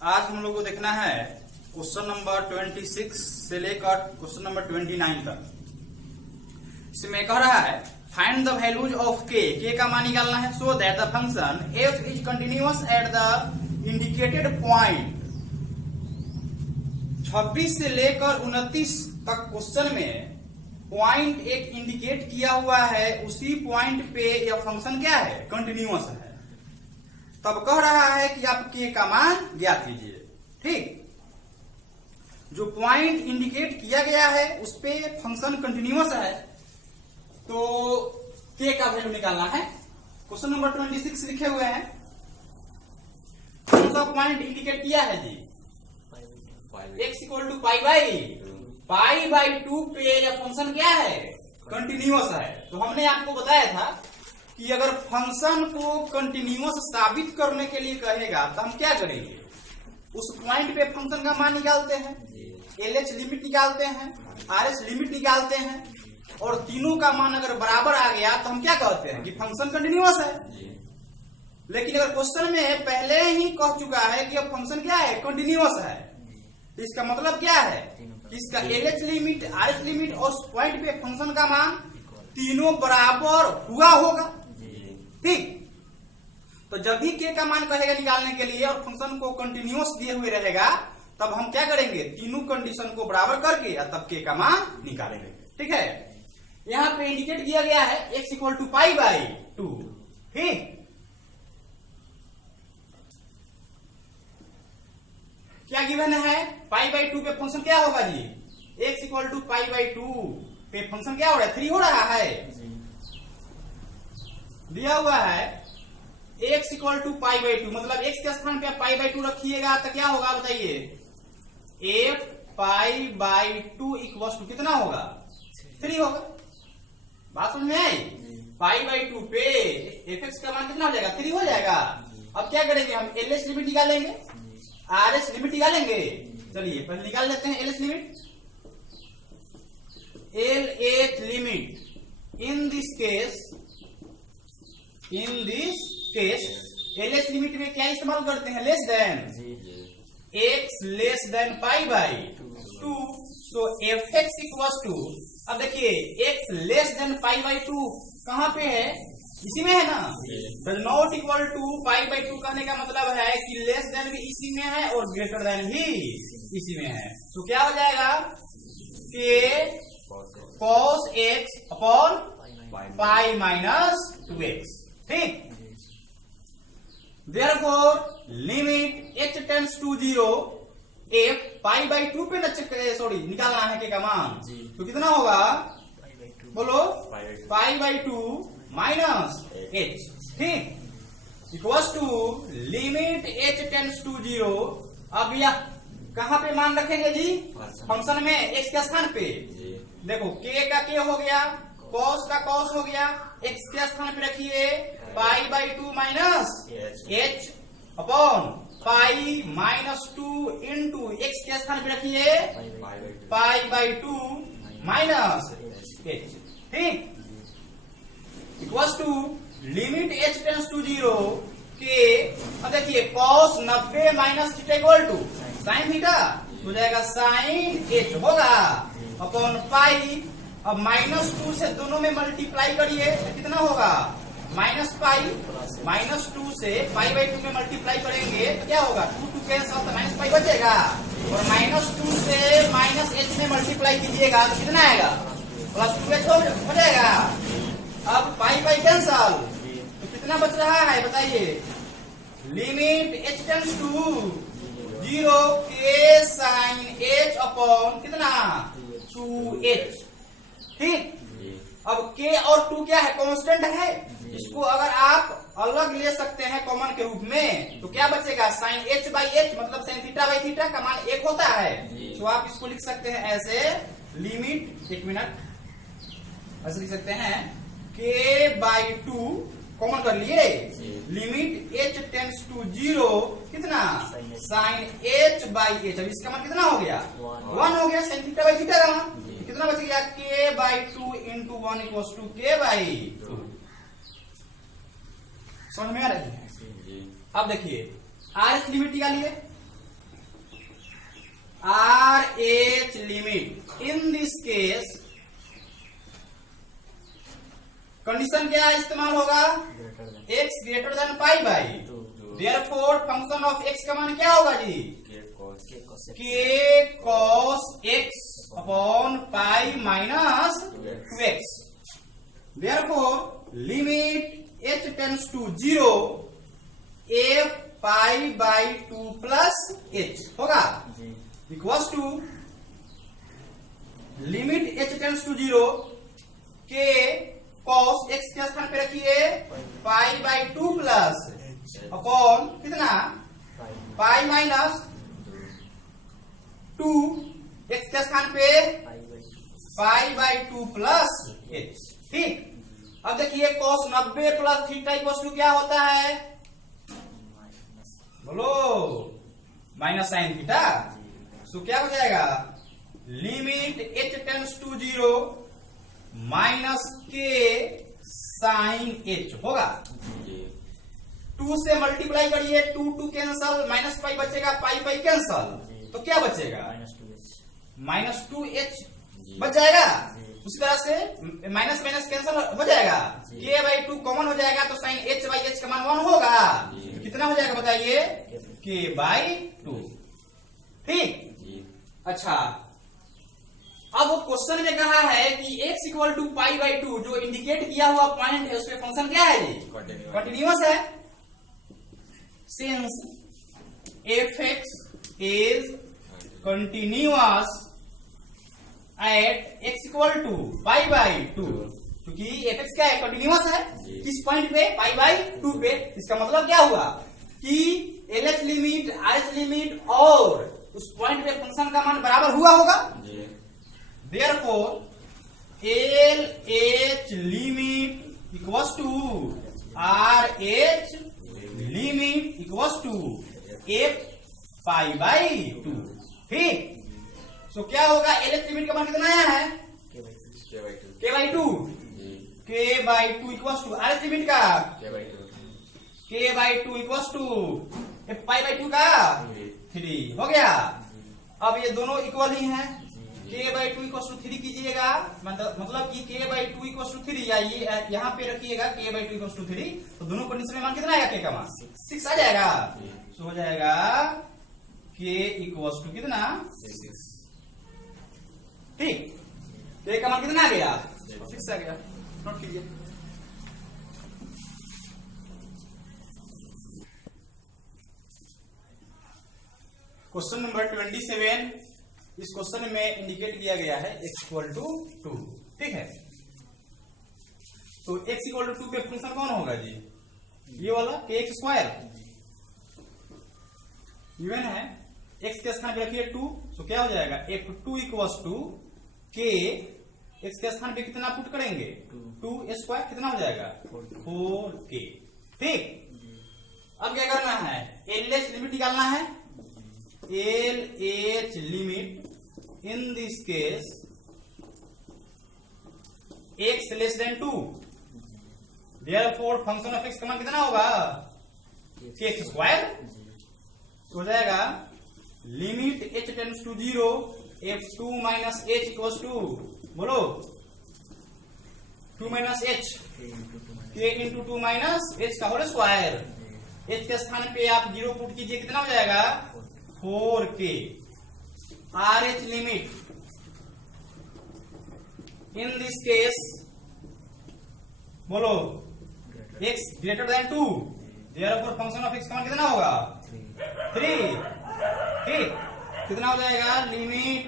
आज हम लोग को देखना है क्वेश्चन नंबर 26 से लेकर क्वेश्चन नंबर 29 तक। इसमें कह रहा है फाइंड द वैल्यूज ऑफ के का मान निकालना है so that the function F is continuous at the indicated point. 26 से लेकर 29 तक क्वेश्चन में पॉइंट एक इंडिकेट किया हुआ है, उसी पॉइंट पे यह फंक्शन क्या है, कंटिन्यूअस है। तब कह रहा है कि आप के का मान ज्ञात कीजिए। ठीक, जो पॉइंट इंडिकेट किया गया है उस पे फंक्शन कंटिन्यूअस है तो के का वैल्यू निकालना है। क्वेश्चन नंबर 26 लिखे हुए हैं, कौन सा पॉइंट इंडिकेट किया है जी, x equal to pi by 2 पे यह फंक्शन क्या है, कंटिन्यूअस है। तो हमने आपको बताया था कि अगर फंक्शन को कंटिन्यूअस साबित करने के लिए कहेगा तो हम क्या करेंगे, उस पॉइंट पे फंक्शन का मान निकालते हैं, LH लिमिट निकालते हैं, RH लिमिट निकालते हैं, और तीनों का मान अगर बराबर आ गया तो हम क्या कहते हैं कि फंक्शन कंटिन्यूअस है। लेकिन अगर क्वेश्चन में पहले ही कह चुका है कि अब फंक्शन क्या है, कंटिन्यूअस है, तो इसका मतलब क्या है कि इसका LH लिमिट, RH लिमिट और पॉइंट पे फंक्शन का मान तीनों बराबर हुआ होगा। ठीक, तो जब भी के का मान कहेगा निकालने के लिए और फंक्शन को कंटिन्यूअस दिए हुए रहेगा तब हम क्या करेंगे, तीनों कंडीशन को बराबर करके या तब के का मान निकालेंगे। ठीक है, यहां पे इंडिकेट किया गया है x equal to pi by 2। ठीक, क्या गिवन है, पाई बाई 2 पे फंक्शन क्या होगा जी, x equal to pi by 2 पे फंक्शन क्या हो रहा है, 3 हो रहा है। दिया हुआ है x equal to pi by 2, मतलब x के स्थान पे आप पाई बाई 2 रखिएगा तो क्या होगा बताइए, f pi by 2 equal to कितना होगा, 3 होगा। बात समझ में आई, पाई बाई 2 पे fx का मान कितना हो जाएगा, 3 हो जाएगा। अब क्या करेंगे, हम LH लिमिट निकालेंगे, RH लिमिट निकालेंगे। चलिए पहले निकाल लेते हैं LH limit. LH limit in this case LH limit में क्या इस्तेमाल करते हैं, less than x less than pi by 2, so fx equal to, अब देखिए x less than pi by 2 कहां पे है, इसी में है ना। Does not equal to pi by 2 कहने का मतलब है कि लेस देन भी इसी में है और ग्रेटर देन भी इसी में है। तो क्या हो जाएगा कि cos x upon pi minus 2x। ठीक, therefore limit h tends to 0 f pi by 2 पे निकालना है के का मान, तो कितना होगा बोलो, पाई बाई 2 माइनस h। ठीक, equals to limit h tends to 0। अब यह कहां पे मान रखेंगे जी, फंक्शन में x के स्थान पे। देखो k का k हो गया, cos का cos हो गया, x के स्थान पे रखिए pi by 2 minus h upon pi minus 2 into x के स्थान पे रखिए पाई बाई 2 माइनस h। ठीक, equals to limit h tends to 0 के, अब देखिए cos 90 minus theta equal to sine theta हो जाएगा, साइन h होगा अपॉन पाई। अब माइनस 2 से दोनों में मल्टीप्लाई करिए तो कितना होगा, माइनस पाई, माइनस 2 से पाई बाई 2 में मल्टीप्लाई करेंगे तो क्या होगा, 2 कैंसिल तो माइनस पाई बचेगा, और माइनस 2 से माइनस h में मल्टीप्लाई कीजिएगा तो कितना आएगा, प्लस 2h हो जाएगा। अब पाई बाई कैंसिल तो कितना बच रहा है बताइए, लिमिट h टेंड्स टू 0 के साइन h अपॉन कितना 2h। ठीक, अब k और 2 क्या है, कांस्टेंट है, इसको अगर आप अलग ले सकते हैं कॉमन के रूप में तो क्या बचेगा, साइन h बाई h, मतलब साइन थीटा बाई थीटा का मान 1 होता है। तो आप इसको लिख सकते हैं ऐसे, लिमिट, एक मिनट, ऐसे लिख सकते हैं k बाई 2 कॉमन कर लिए, लिमिट h टेंड्स टू 0 कितना, साइन h बाई h। अब इसका मान कितना हो गया, 1 हो गया, साइन थीटा बाई थीटा का मान कितना बच गया, k by 2 into 1 equal to k by 2। समझ में आ रही है। अब देखिए RH लिमिट निकालिए, RH limit in this case condition क्या इस्तेमाल होगा, x greater than pi by, therefore function of x का मान क्या होगा जी, k cos x upon pi minus 2x। Therefore limit h tends to 0 f pi by 2 plus h होगा equals to limit h tends to 0 k cos x के स्थान पे रखिए पाई बाई 2 प्लस अपॉन कितना पाई माइनस 2 x के स्थान पे पाई by 2 plus h। ठीक, अब देखिए cos 90 plus theta equal to क्या होता है, बोलो माइनस साइन थीटा। सो क्या हो जाएगा limit h tends to 0 minus के साइन h होगा। 2 से मल्टीप्लाई करिए 2 कैंसल, माइनस पाई बचेगा, पाई पाई कैंसल, तो क्या बचेगा माइनस 2h बच जाएगा। उसी तरह से माइनस माइनस कैंसल हो जाएगा, k बाई 2 कॉमन हो जाएगा, तो साइन h बाई h का मान 1 होगा। तो कितना हो जाएगा बताइए k बाई 2। ठीक, अच्छा अब क्वेश्चन में कहा है कि x equal to pi by 2 जो इंडिकेट किया हुआ पॉइंट है उसमें फंक्शन क्या है जी, कंटिन्यूअस है। Since fx is continuous at x equal to pi by 2, क्योंकि fx क्या है कंटिन्यूअस है किस पॉइंट पे पाई बाई 2 पे। इसका मतलब क्या हुआ कि LH लिमिट RH लिमिट और उस पॉइंट पे फंक्शन का मान बराबर हुआ होगा। Therefore, LH limit equals to RH limit equals to f pi by 2। ठीक, सो क्या होगा LH लिमिट का मान कितना आया है k by 2, k by 2 equals to RH limit का k by 2 equals to f pi by 2 का 3 हो गया। अब ये दोनों इक्वल ही हैं, k बाई 2 इक्वल टू 3 कीजिएगा, मतलब कि k बाई 2 इक्वल टू 3 या ये यहाँ पे रखिएगा k बाई 2 इक्वल टू 3, तो दोनों कंडीशन में मान कितना आएगा k का मान 6 आ जाएगा। तो हो जाएगा k इक्वल टू कितना 6। ठीक, k का मान कितना आ गया 6 आ गया, नोट कीजिए। क्वेश्चन नंबर 27, इस क्वेश्चन में इंडिकेट किया गया है x इक्वल टू 2। ठीक है, तो x इक्वल टू 2 पे फंक्शन कौन होगा जी, ये वाला kx स्क्वायर इवन है, x के स्थान पे रखिए 2, तो क्या हो जाएगा f2 equals to k, x के स्थान पे कितना पुट करेंगे 2 स्क्वायर, कितना हो जाएगा 4k। ठीक, अब क्या करना है LH लिमिट निकालना है। LH limit in this case x less than 2, therefore function of x का मान कितना होगा x स्क्वायर। हो जाएगा limit h tends to 0 f2 minus h equals to, बोलो 2 minus h k into 2 minus h का होल स्क्वायर। h के स्थान पे आप 0 पुट कीजिए, कितना हो जाएगा 4k। RH limit in this case, बोलो x greater then 2, therefore function of x का मान कितना होगा 3। ठीक, कितना हो जाएगा limit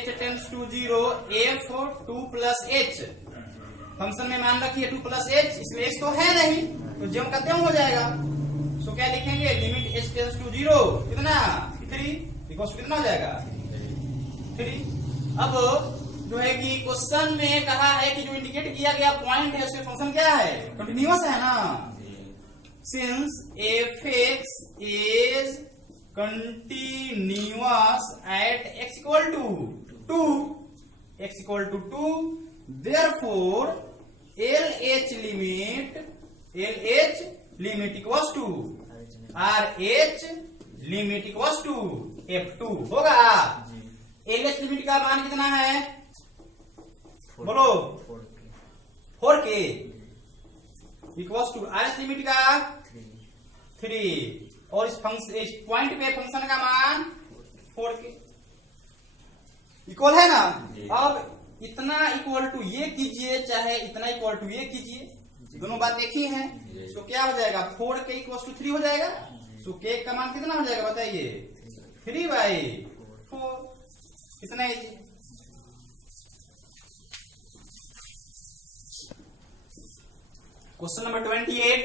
h tends to 0 f2 plus h, function में मान रखिए 2 प्लस h, इसमें x तो है नहीं तो जम का त्यों हो जाएगा। सो क्या लिखेंगे लिमिट h टेंड्स टू 0 कितना 3 इक्वल्स कितना हो जाएगा 3। अब जो है कि क्वेश्चन में कहा है कि जो इंडिकेट किया गया पॉइंट है उसके फंक्शन क्या है कंटिन्यूअस है ना। Since fx is continuous at x equal to 2, therefore LH limit equals to RH limit equals to F2 होगा। एलएच लिमिट का मान कितना है बोलो 4K equals to RH limit का 3 और इस पॉइंट पे फंक्शन का मान 4K इक्वल है ना। अब इतना इक्वल टू ये कीजिए चाहे इतना इक्वल टू ये कीजिए, दोनों बात एक ही है। तो क्या हो जाएगा 4K इक्वल टू 3 हो जाएगा। तो K का मान कितना हो जाएगा बताइए 3/4 कितना है। क्वेश्चन नंबर 28,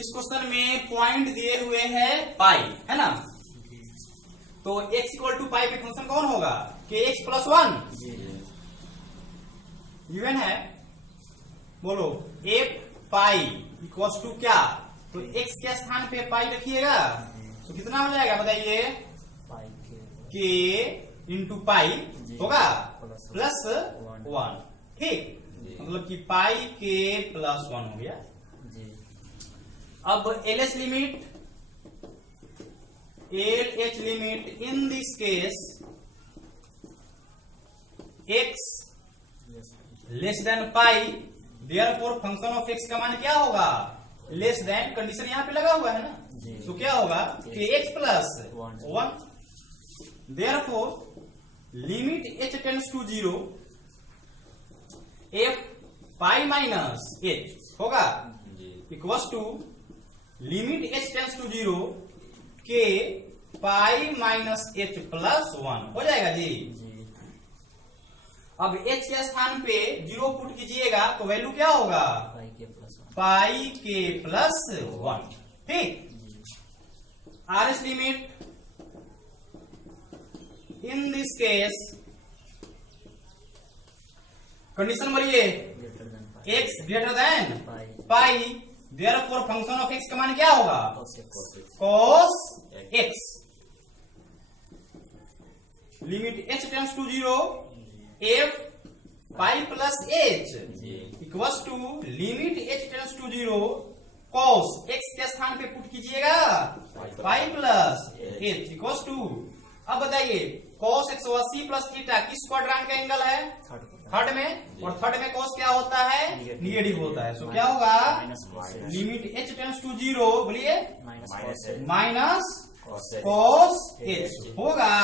इस क्वेश्चन में पॉइंट दिए हुए हैं पाई है ना। तो x इक्वल टू पाई पे फंक्शन कौन होगा kx प्लस 1 गिवन है। बोलो f पाई इक्वल्स टू क्या, तो x के स्थान पे पाई रखिएगा तो कितना हो जाएगा बताइए k इंटू पाई होगा प्लस 1 ठीक, मतलब कि पाई k प्लस 1 हो गया। अब LH limit in this case x less than pi, therefore function of x का मान क्या होगा लेस देन, कंडीशन यहाँ पे लगा हुआ है ना, तो क्या होगा कि x plus 1 therefore limit h tends to 0 f pi minus h होगा equals to limit h tends to 0 k pi minus h plus 1 हो जाएगा जी। अब h के स्थान पे 0 पुट कीजिएगा तो वैल्यू क्या होगा पाई के प्लस 1 ठीक। RS limit in this case condition बोलिए x greater than pi, therefore function of x का मान क्या होगा cos x। Limit h tends to 0 f pi plus h equals to limit h tends to 0 cos x के स्थान पे put कीजिएगा pi plus h equals to, अब बताइए cos 180 प्लस थीटा किस क्वाड्रेंट का एंगल है थर्ड में, और थर्ड में cos क्या होता है निगेटिव होता है। तो क्या होगा लिमिट h टेंड्स टू 0 बोलिए माइनस cos h होगा।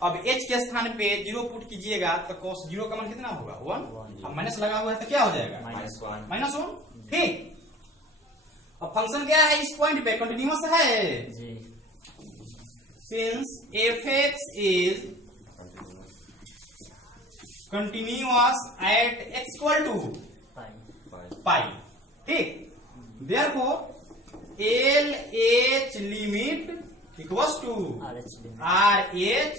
अब h के स्थान पे 0 पुट कीजिएगा तो cos 0 का मान कितना होगा 1, अब माइनस लगा हुआ है तो क्या हो जाएगा -1 ठीक। अब फंक्शन क्या है इस पॉइंट पे कंटिन्यूअस है since f(x) is continuous at x equal to pi ठीक, therefore LH limit equals to RH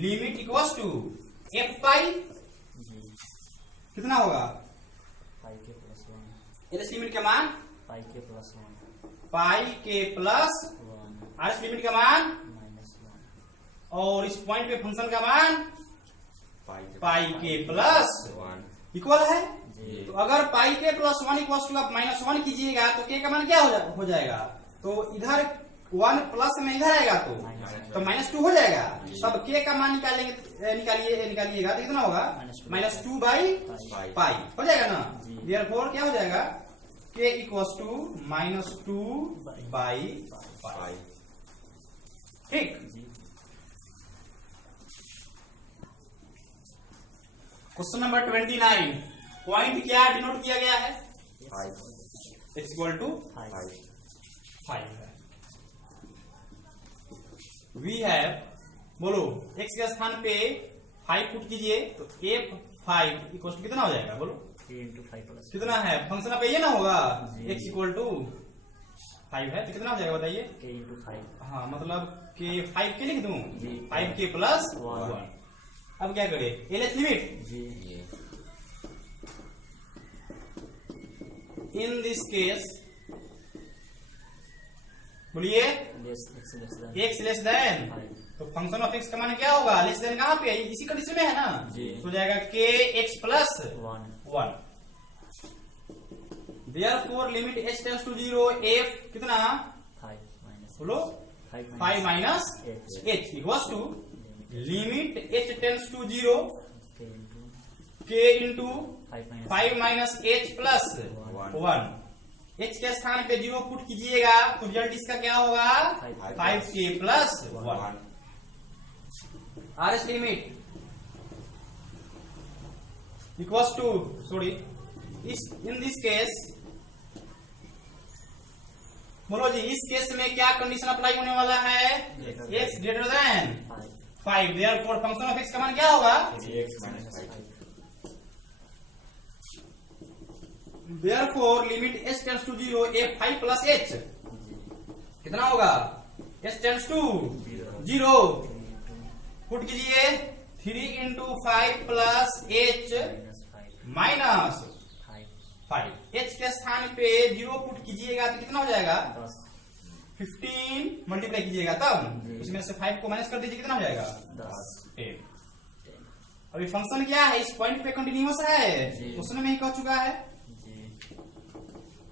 limit equals to f pi कितना होगा LH लिमिट का मान पाई के प्लस 1 RH लिमिट का मान और इस पॉइंट पे फंक्शन का मान पाई के प्लस 1 इक्वल है। तो अगर पाई के प्लस 1 इक्वल टू आप -1 कीजिएगा तो के का मान क्या हो जाएगा, तो इधर 1 प्लस में इधर आएगा तो -2 हो जाएगा। तब के का मान निकालिएगा तो कितना होगा -2 पाई हो जाएगा ना। देयरफॉर क्या हो जाएगा के इक्वल्स टू -2 पाई ठीक। क्वेश्चन नंबर 29, पॉइंट क्या डिनोट किया गया है x इक्वल टू 5 है। वी हैव बोलो x के स्थान पे 5 पुट कीजिए तो f5 इक्वल टू कितना हो जाएगा बोलो कितना है फंक्शन पे ये ना होगा x इक्वल टू 5 है तो कितना हो जाएगा बताइए k इंटू 5। हाँ मतलब k 5 के लिख दूं 5k प्लस 1। अब क्या करें LH limit in this case बोलिए x लेस देन, तो फंक्शन ऑफ x का मान क्या होगा लेस देन कहाँ पे इसी कंडीशन में है ना, तो जाएगा k x plus 1। Therefore limit h tends to 0 f कितना बोलो 5 minus h equals to limit h tends to 0 k into 5 minus h plus 1। h के स्थान पे 0 पुट कीजिएगा तो रिजल्ट इसका क्या होगा 5k plus 1। RS limit equals to sorry in this case बोलो जी, इस केस में क्या कंडीशन अप्लाई होने वाला है x greater than 5। Therefore function of x का मान क्या होगा therefore limit h tends to 0 f5 plus h कितना होगा h टेंड्स टू 0 पुट कीजिए 3 into 5 plus h minus 5। h के स्थान पे 0 पुट कीजिएगा तो कितना हो जाएगा 15 मल्टीप्लाई कीजिएगा तब इसमें से 5 को माइनस कर दीजिए कितना हो जाएगा 10। अभी फंक्शन क्या है इस पॉइंट पे कंटिन्यूअस है क्वेश्चन में ही कह चुका है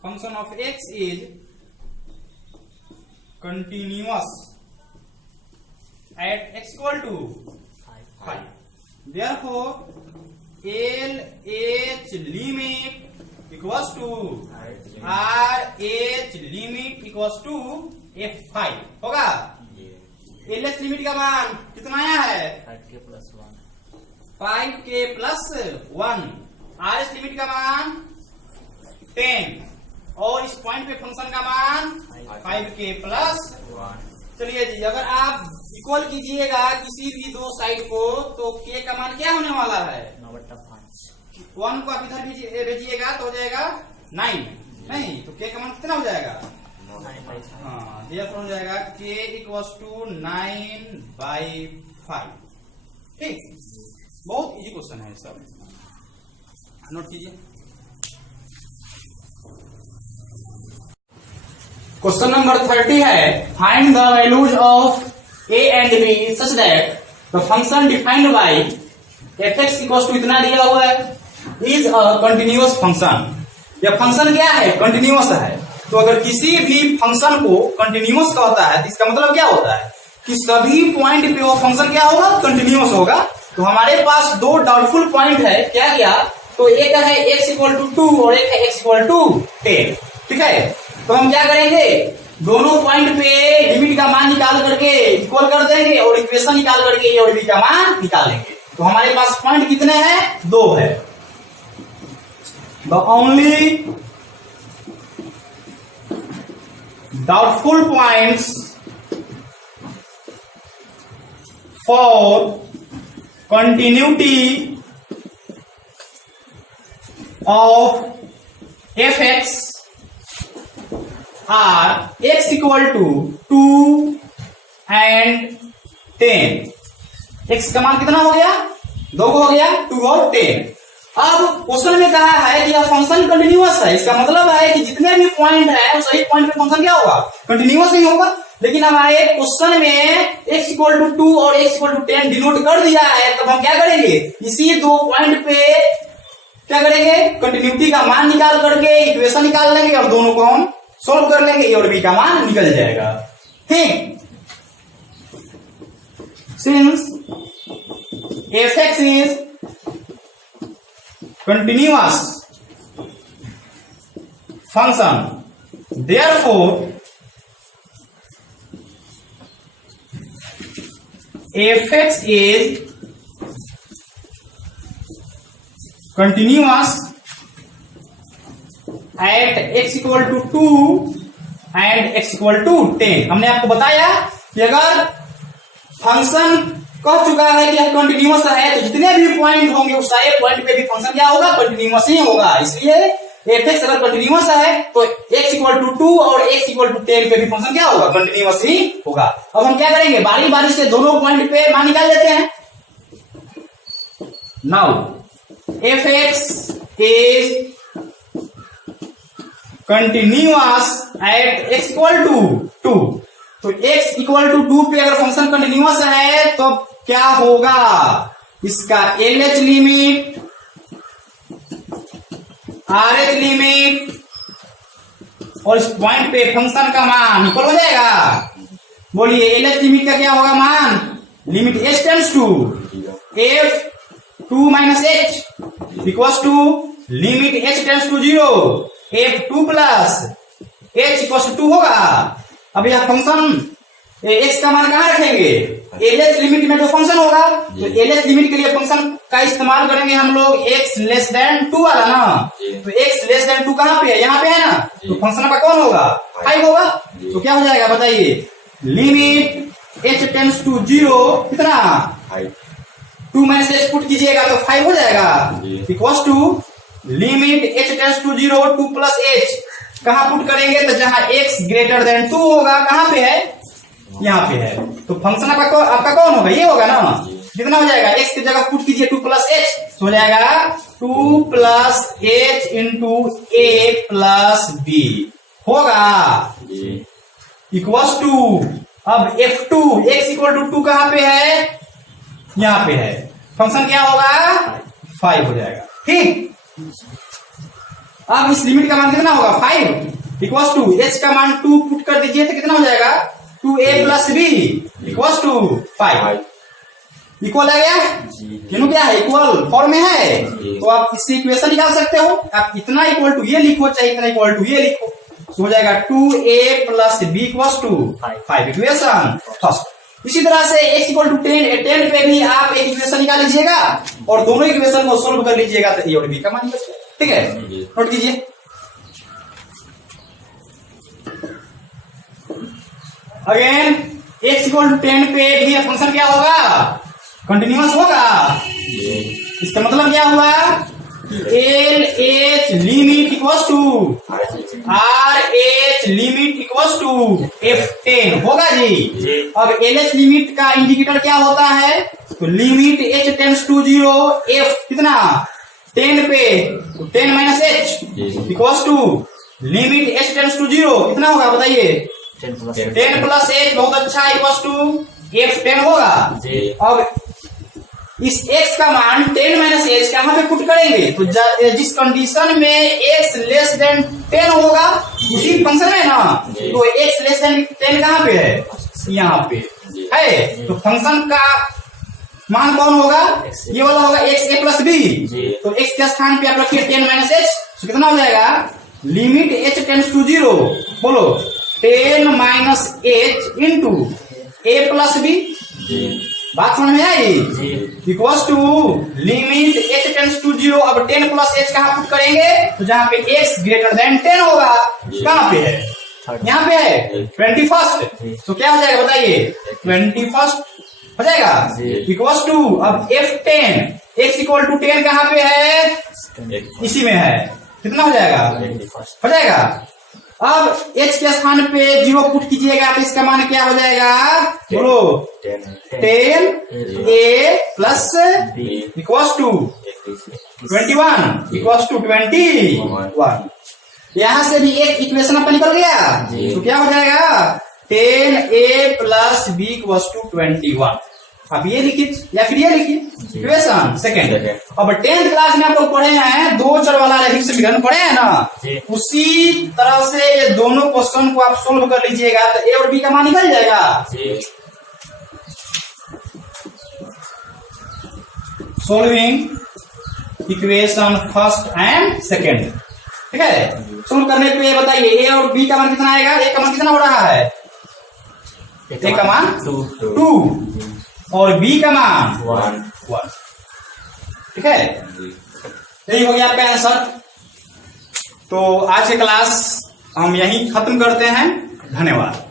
function of x is continuous at x equal to 5। Therefore LH limit equals to RH limit equals to f5 होगा। LH लिमिट का मान कितना आया है 5k प्लस 1। RH लिमिट का मान 10 और इस पॉइंट पे फंक्शन का मान 5k प्लस 1। चलिए जी, अगर आप इक्वल कीजिएगा किसी भी दो साइड को तो k का मान क्या होने वाला है 1 को आप इधर भेजिएगा तो हो जाएगा 9 नहीं तो k का मान कितना हो जाएगा हाँ हो जाएगा k इक्वल्स टू 9/5। ठीक, बहुत इजी क्वेश्चन है सब, नोट कीजिए। क्वेश्चन नंबर 30 है find the values of a and b such that the function defined by fx equals to इतना दिया हुआ है इज अ कंटिन्यूअस फंक्शन। यह फंक्शन क्या है कंटिन्यूअस है। तो अगर किसी भी फंक्शन को कंटिन्यूअस का होता है तो इसका मतलब क्या होता है कि सभी पॉइंट पे वो फंक्शन क्या होगा कंटिन्यूअस होगा। तो हमारे पास दो डाउटफुल पॉइंट है क्या क्या, तो एक है x इक्वल टू 2 और एक है x इक्वल टू 10। ठीक है, तो हम क्या करेंगे दोनों पॉइंट पे लिमिट का मान निकाल करके इक्वल कर देंगे और इक्वेशन निकाल करके ए और बी का मान निकालेंगे। तो हमारे पास पॉइंट कितने हैं 2 है। The only doubtful points for continuity of fx are x equal to 2 and 10। x का मान कितना हो गया 2 को हो गया 2 और 10। अब क्वेश्चन में कहा है कि यह फंक्शन कंटिन्यूअस है। इसका मतलब है कि जितने भी पॉइंट है सही पॉइंट पे फंक्शन क्या होगा कंटिन्यूअस ही होगा। लेकिन हमारे क्वेश्चन में x इक्वल टू 2 और x इक्वल टू 10 डिनोट कर दिया है, तब हम क्या करेंगे इसी दो पॉइंट पे क्या करेंगे कंटिन्यूटी का मान निकाल करके इक्वेशन निकाल लेंगे और दोनों को हम सोल्व कर लेंगे, ए और बी का मान निकल जाएगा। ठीक, since fx is continuous function, therefore fx is continuous at x equal to 2 and x equal to 10। हमने आपको बताया कि अगर फंक्शन कह चुका है कि यह कंटिन्यूअस है तो जितने भी पॉइंट होंगे उस सारे पॉइंट पे भी फंक्शन क्या होगा कंटिन्यूअस ही होगा। इसलिए fx अगर कंटिन्यूअस है तो x इक्वल टू 2 और x इक्वल टू 10 पे भी फंक्शन क्या होगा कंटिन्यूअस ही होगा। अब हम क्या करेंगे बारी बारी से दोनों पॉइंट पे मान निकाल लेते हैं। Now fx is continuous at x equal to 2। तो x इक्वल टू 2 पे अगर फंक्शन कंटिन्यूअस है तो क्या होगा इसका LH लिमिट RH लिमिट और इस पॉइंट पे फंक्शन का मान इक्वल हो जाएगा बोलिए एलएच लिमिट का क्या होगा मान, limit h tends to f 2 minus h equals to limit h tends to 0 f 2 plus h equals to 2 होगा। अब यह फंक्शन एक्स का मान कहाँ रखेंगे, एलएच लिमिट में जो फंक्शन होगा, तो एलएच लिमिट के लिए फंक्शन का इस्तेमाल करेंगे हम लोग एक्स लेस देन 2 वाला ना, तो एक्स लेस देन 2 कहाँ पे है, यहाँ पे है ना, तो फंक्शन का कौन होगा 5 होगा। तो क्या हो जाएगा बताइए, लिमिट एच टेंड्स टू 0 कितना 2 माइनस एच पुट कीजिएगा तो 5 हो जाएगा equals to limit h tends to 0 2 plus h कहाँ पुट करेंगे, तो जहां एक्स ग्रेटर देन 2 होगा, कहाँ पे है यहाँ पे है, तो फंक्शन आपका कौन होगा, ये होगा ना। कितना हो जाएगा, एक्स की जगह पुट कीजिए 2 प्लस एच, तो हो जाएगा 2 प्लस एच इंटू ए प्लस बी होगा इक्वल्स टू, अब F2 x इक्वल टू 2 कहाँ पे है, यहाँ पे है, फंक्शन क्या होगा 5 हो जाएगा। ठीक, अब इस लिमिट का मान कितना होगा 5 इक्वल्स टू एच का मान 2 पुट कर दीजिए तो कितना हो जाएगा 2a plus b equals to 5 equal है क्या, तीनों क्या है इक्वल फॉर्म में है, तो आप इससे इक्वेशन निकाल सकते हो, आप इतना इक्वल टू ये लिखो चाहे इतना इक्वल टू ये लिखो, तो हो जाएगा 2a plus b equals to 5 equation first. इसी तरह से x इक्वल टू 10 पे भी आप एक इक्वेशन निकाल लीजिएगा और दोनों इक्वेशन को सोल्व कर लीजिएगा तो ए और बी का मान निकल जाएगा। ठीक है, नोट कीजिए। अगेन x इक्वल टू 10 पे भी फंक्शन क्या होगा, कंटिन्यूअस होगा। इसका मतलब क्या हुआ, L H limit equals to R H limit equals to F10 होगा जी। अब एल एच लिमिट का इंडिकेटर क्या होता है, तो limit h tends to 0 f कितना 10 पे 10 minus h equals to limit h tends to 0 कितना होगा बताइए 10 प्लस एच, बहुत अच्छा इक्वल्स टू F10 होगा। अब इस x का मान 10 माइनस एच कहाँ पे पुट करेंगे, तो जिस कंडीशन में x लेस देन 10 होगा उसी फंक्शन में ना, तो x लेस देन 10 कहाँ पे है, यहाँ पे है, तो फंक्शन का मान कौन होगा, ये वाला होगा x a प्लस बी, तो x के स्थान पे आप रखिए 10 माइनस एच, तो कितना हो जाएगा लिमिट h टेंड्स टू 0 बोलो 10 minus h into a plus b, बात समझ में आई, equals to limit h tends to 0। अब 10 प्लस एच कहाँ पुट करेंगे, तो जहाँ पे x ग्रेटर देन 10 होगा, कहाँ पे है, यहाँ पे है 21st, तो क्या हो जाएगा बताइए 21st हो जाएगा इक्वल्स टू, अब F10 x इक्वल टू 10 कहाँ पे है, इसी में है, कितना हो जाएगा हो जाएगा। अब h के स्थान पे 0 पुट कीजिएगा तो इसका मान क्या हो जाएगा बोलो 10 a plus equals to 21 equals to 21। यहां से भी एक इक्वेशन आपका निकल गया, तो क्या हो जाएगा 10 a plus b equals to 21। आप ये लिखिए या फिर ये लिखिए इक्वेशन सेकेंड। अब 10th क्लास में आप लोग पढ़े हैं दो चर वाला रेखिक समीकरण पढ़े हैं ना, उसी तरह से ये दोनों क्वेश्चन को आप सोल्व कर लीजिएगा तो ए और बी का मान निकल जाएगा। Solving equation first and second, ठीक है। सोल्व करने पे बताइए ए और बी का मान कितना आएगा, ए का मान कितना हो रहा है, ए का मान 2 और b का मान 1, ठीक है। यही हो गया आपका आंसर। तो आज की क्लास हम यहीं खत्म करते हैं, धन्यवाद।